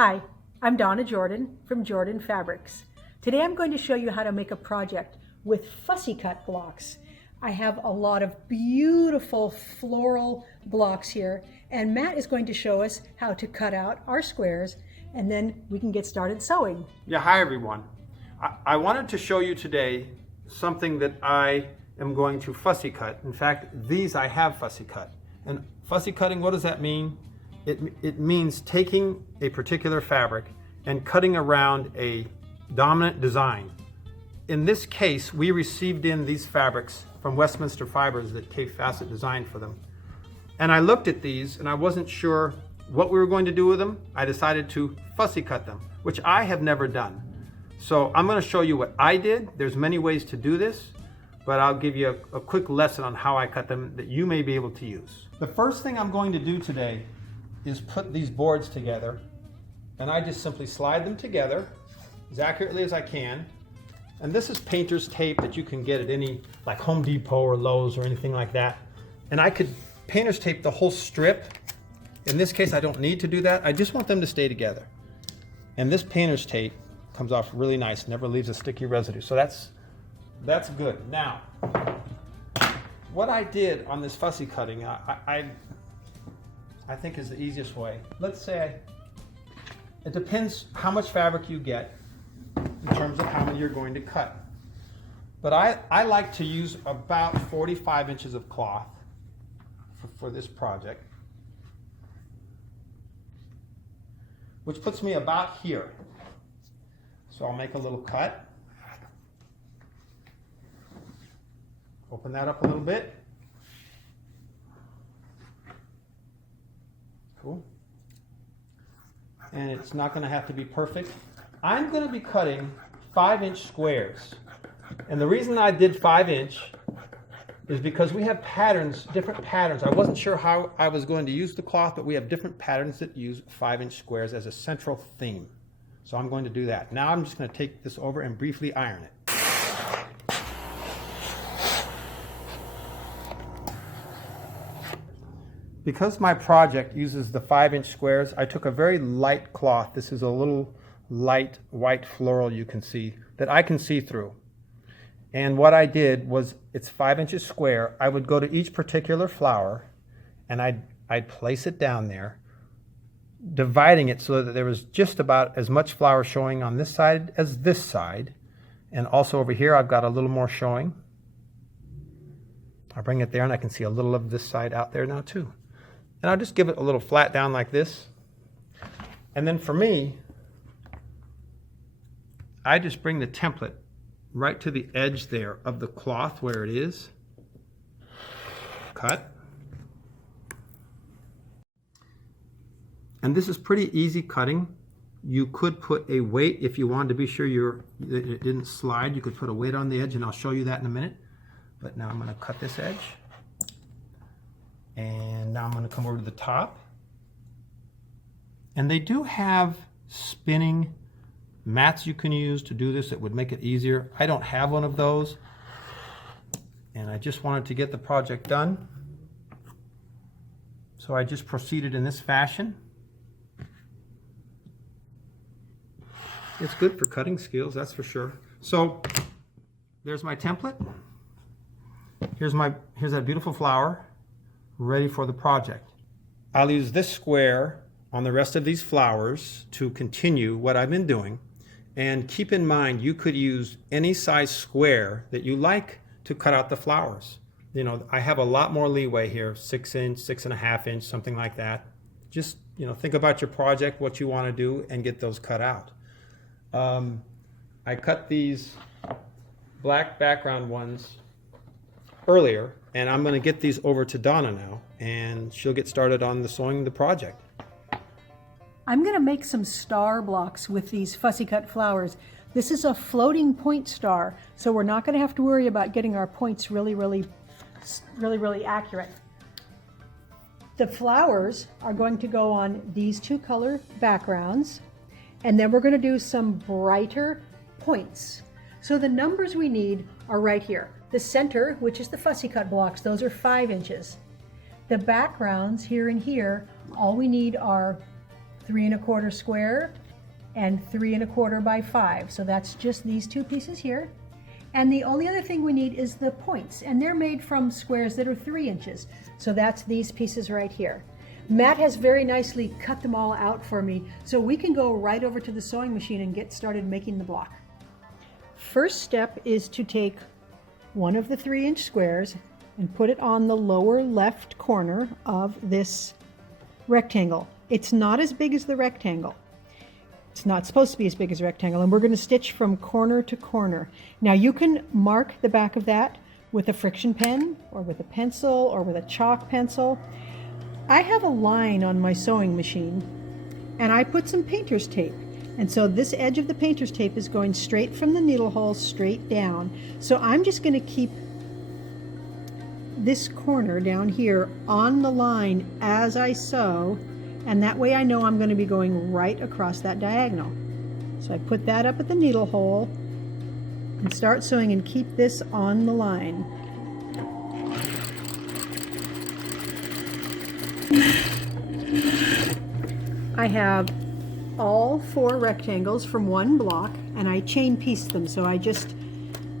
Hi, I'm Donna Jordan from Jordan Fabrics. Today I'm going to show you how to make a project with fussy cut blocks. I have a lot of beautiful floral blocks here, and Matt is going to show us how to cut out our squares, and then we can get started sewing. Yeah, hi everyone. I wanted to show you today something that I am going to fussy cut. In fact, these I have fussy cut. And fussy cutting, what does that mean? It means taking a particular fabric and cutting around a dominant design. In this case, we received in these fabrics from Westminster Fibers that Kaffe designed for them. And I looked at these and I wasn't sure what we were going to do with them. I decided to fussy cut them, which I have never done. So I'm going to show you what I did. There's many ways to do this, but I'll give you a quick lesson on how I cut them that you may be able to use. The first thing I'm going to do today is put these boards together, and I just simply slide them together as accurately as I can. And this is painter's tape that you can get at any, like Home Depot or Lowe's or anything like that. And I could painter's tape the whole strip. In this case, I don't need to do that. I just want them to stay together. And this painter's tape comes off really nice, never leaves a sticky residue. So that's good. Now, what I did on this fussy cutting, I think is the easiest way. Let's say, it depends how much fabric you get in terms of how many you're going to cut. But I like to use about 45 inches of cloth for this project, which puts me about here. So I'll make a little cut. Open that up a little bit. Cool. And it's not going to have to be perfect. I'm going to be cutting 5-inch squares. And the reason I did 5-inch is because we have patterns, different patterns. I wasn't sure how I was going to use the cloth, but we have different patterns that use 5-inch squares as a central theme. So I'm going to do that. Now I'm just going to take this over and briefly iron it. Because my project uses the 5-inch squares, I took a very light cloth. This is a little light white floral you can see, that I can see through. And what I did was, it's 5 inches square. I would go to each particular flower and I'd place it down there, dividing it so that there was just about as much flower showing on this side as this side. And also over here I've got a little more showing. I'll bring it there and I can see a little of this side out there now too. And I'll just give it a little flat down like this. And then for me, I just bring the template right to the edge there of the cloth where it is. Cut. And this is pretty easy cutting. You could put a weight if you wanted to be sure it didn't slide. You could put a weight on the edge, and I'll show you that in a minute. But now I'm going to cut this edge. And now I'm going to come over to the top. And they do have spinning mats you can use to do this that would make it easier. I don't have one of those. And I just wanted to get the project done. So I just proceeded in this fashion. It's good for cutting skills, that's for sure. So there's my template. Here's that beautiful flower, ready for the project. I'll use this square on the rest of these flowers to continue what I've been doing. And keep in mind, you could use any size square that you like to cut out the flowers. You know, I have a lot more leeway here, 6 inch, 6.5 inch, something like that. Just, think about your project, what you want to do, and get those cut out. I cut these black background ones earlier, and I'm going to get these over to Donna now, and she'll get started on the sewing the project. I'm going to make some star blocks with these fussy cut flowers. This is a floating point star, so we're not going to have to worry about getting our points really accurate. The flowers are going to go on these 2 color backgrounds, and then we're going to do some brighter points. So the numbers we need are right here. The center, which is the fussy cut blocks, those are 5 inches. The backgrounds here and here, all we need are 3 1/4 square and 3 1/4 by 5. So that's just these two pieces here. And the only other thing we need is the points, and they're made from squares that are 3 inches. So that's these pieces right here. Matt has very nicely cut them all out for me, so we can go right over to the sewing machine and get started making the block. First step is to take one of the 3-inch squares and put it on the lower left corner of this rectangle. It's not as big as the rectangle. It's not supposed to be as big as a rectangle, and we're going to stitch from corner to corner. Now you can mark the back of that with a friction pen or with a pencil or with a chalk pencil. I have a line on my sewing machine and I put some painter's tape, and so this edge of the painter's tape is going straight from the needle hole straight down. So I'm just going to keep this corner down here on the line as I sew, and that way I know I'm going to be going right across that diagonal. So I put that up at the needle hole and start sewing and keep this on the line. I have all 4 rectangles from one block and I chain pieced them, so I just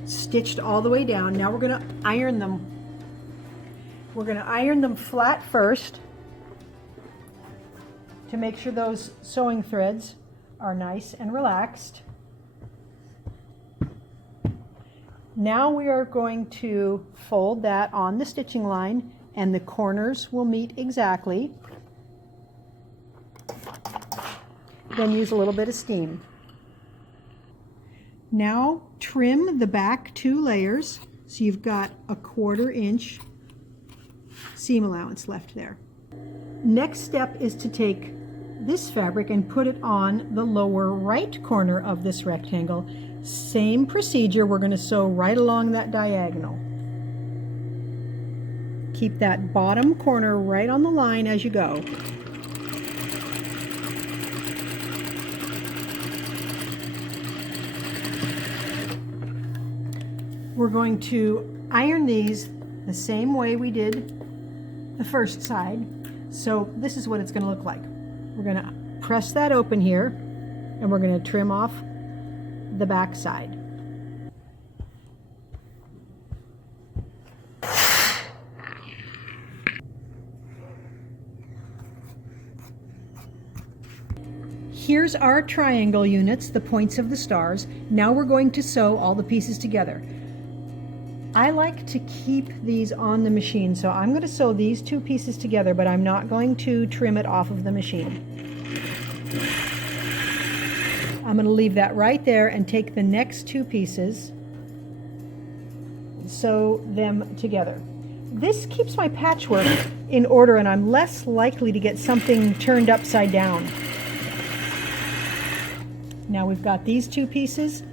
stitched all the way down. Now we're going to iron them. We're going to iron them flat first to make sure those sewing threads are nice and relaxed. Now we are going to fold that on the stitching line, and the corners will meet exactly. Then use a little bit of steam. Now trim the back 2 layers so you've got a 1/4 inch seam allowance left there. Next step is to take this fabric and put it on the lower right corner of this rectangle. Same procedure, we're going to sew right along that diagonal. Keep that bottom corner right on the line as you go. We're going to iron these the same way we did the first side. So this is what it's going to look like. We're going to press that open here and we're going to trim off the back side. Here's our triangle units, the points of the stars. Now we're going to sew all the pieces together. I like to keep these on the machine, so I'm going to sew these 2 pieces together, but I'm not going to trim it off of the machine. I'm going to leave that right there and take the next 2 pieces and sew them together. This keeps my patchwork in order, and I'm less likely to get something turned upside down. Now we've got these 2 pieces.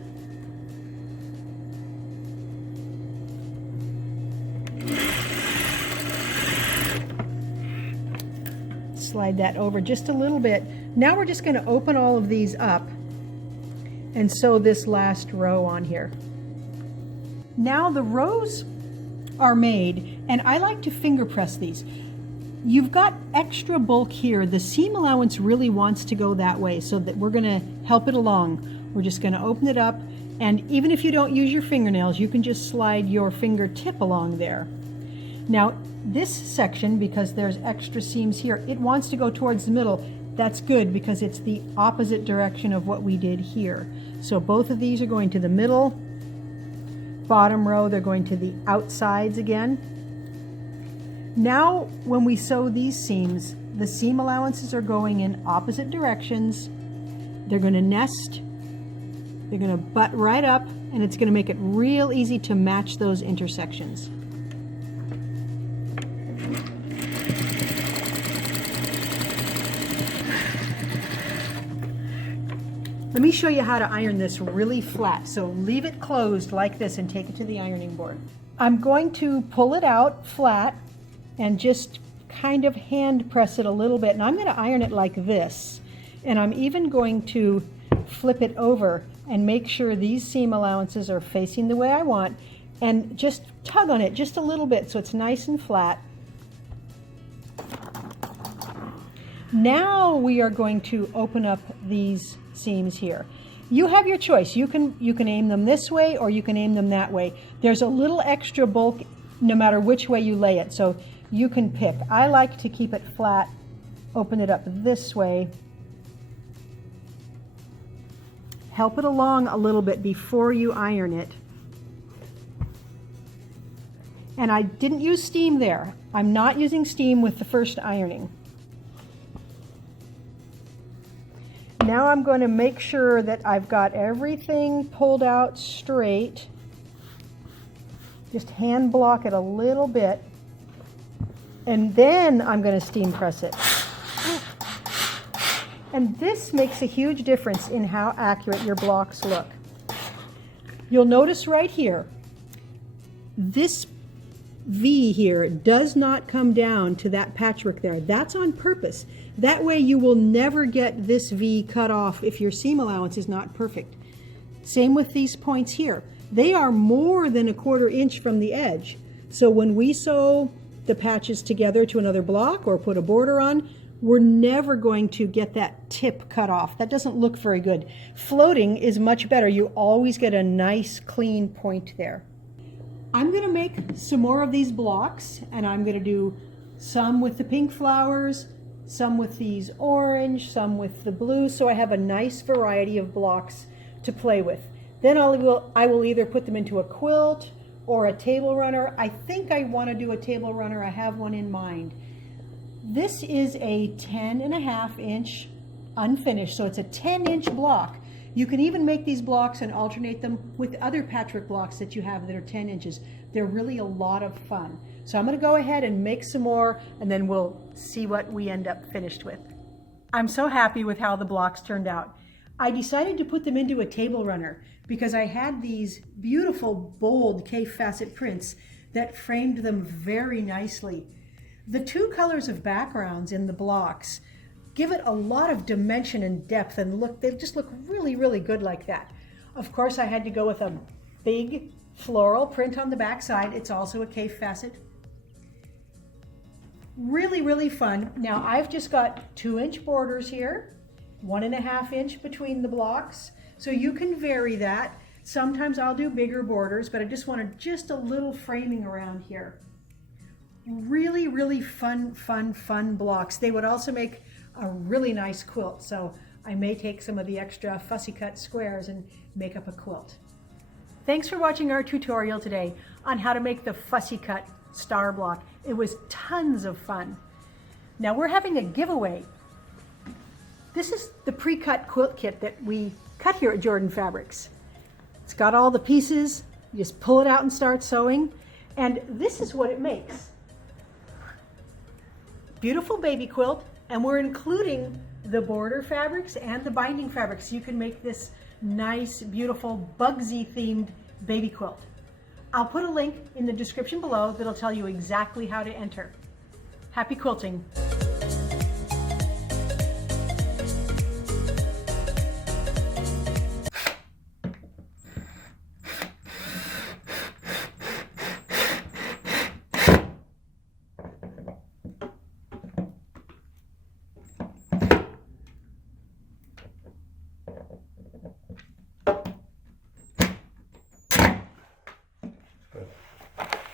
Slide that over just a little bit. Now we're just going to open all of these up and sew this last row on here. Now the rows are made, and I like to finger press these. You've got extra bulk here. The seam allowance really wants to go that way, so that we're going to help it along. We're just going to open it up, and even if you don't use your fingernails, you can just slide your fingertip along there. Now this section, because there's extra seams here, it wants to go towards the middle. That's good because it's the opposite direction of what we did here. So both of these are going to the middle. Bottom row, they're going to the outsides again. Now when we sew these seams, the seam allowances are going in opposite directions. They're going to nest, they're going to butt right up, and it's going to make it real easy to match those intersections. Let me show you how to iron this really flat. So leave it closed like this and take it to the ironing board. I'm going to pull it out flat and just kind of hand press it a little bit. And I'm going to iron it like this. And I'm even going to flip it over and make sure these seam allowances are facing the way I want. And just tug on it just a little bit so it's nice and flat. Now we are going to open up these seams here. You have your choice. You can aim them this way or you can aim them that way. There's a little extra bulk no matter which way you lay it, so you can pick. I like to keep it flat, open it up this way. Help it along a little bit before you iron it. And I didn't use steam there. I'm not using steam with the first ironing. Now I'm going to make sure that I've got everything pulled out straight. Just hand block it a little bit. And then I'm going to steam press it. And this makes a huge difference in how accurate your blocks look. You'll notice right here, this V here does not come down to that patchwork there. That's on purpose. That way you will never get this V cut off if your seam allowance is not perfect. Same with these points here. They are more than 1/4 inch from the edge. So when we sew the patches together to another block or put a border on, we're never going to get that tip cut off. That doesn't look very good. Floating is much better. You always get a nice clean point there. I'm going to make some more of these blocks, and I'm going to do some with the pink flowers, some with these orange, some with the blue, so I have a nice variety of blocks to play with. Then I will either put them into a quilt or a table runner. I think I want to do a table runner. I have one in mind. This is a 10.5 inch unfinished, so it's a 10-inch block. You can even make these blocks and alternate them with other patchwork blocks that you have that are 10 inches. They're really a lot of fun. So I'm going to go ahead and make some more, and then we'll see what we end up finished with. I'm so happy with how the blocks turned out. I decided to put them into a table runner because I had these beautiful, bold Kaffe facet prints that framed them very nicely. The two colors of backgrounds in the blocks give it a lot of dimension and depth, and look, they just look really, really good like that. Of course, I had to go with a big floral print on the back side. It's also a Kaffe facet. Really, really fun. Now I've just got 2-inch borders here, 1.5 inch between the blocks. So you can vary that. Sometimes I'll do bigger borders, but I just wanted just a little framing around here. Really, really fun blocks. They would also make a really nice quilt, so I may take some of the extra fussy cut squares and make up a quilt. Thanks for watching our tutorial today on how to make the fussy cut star block. It was tons of fun. Now we're having a giveaway. This is the pre-cut quilt kit that we cut here at Jordan Fabrics. It's got all the pieces. You just pull it out and start sewing, and this is what it makes. Beautiful baby quilt, and we're including the border fabrics and the binding fabrics. You can make this nice, beautiful, Bugsy themed baby quilt. I'll put a link in the description below that'll tell you exactly how to enter. Happy quilting!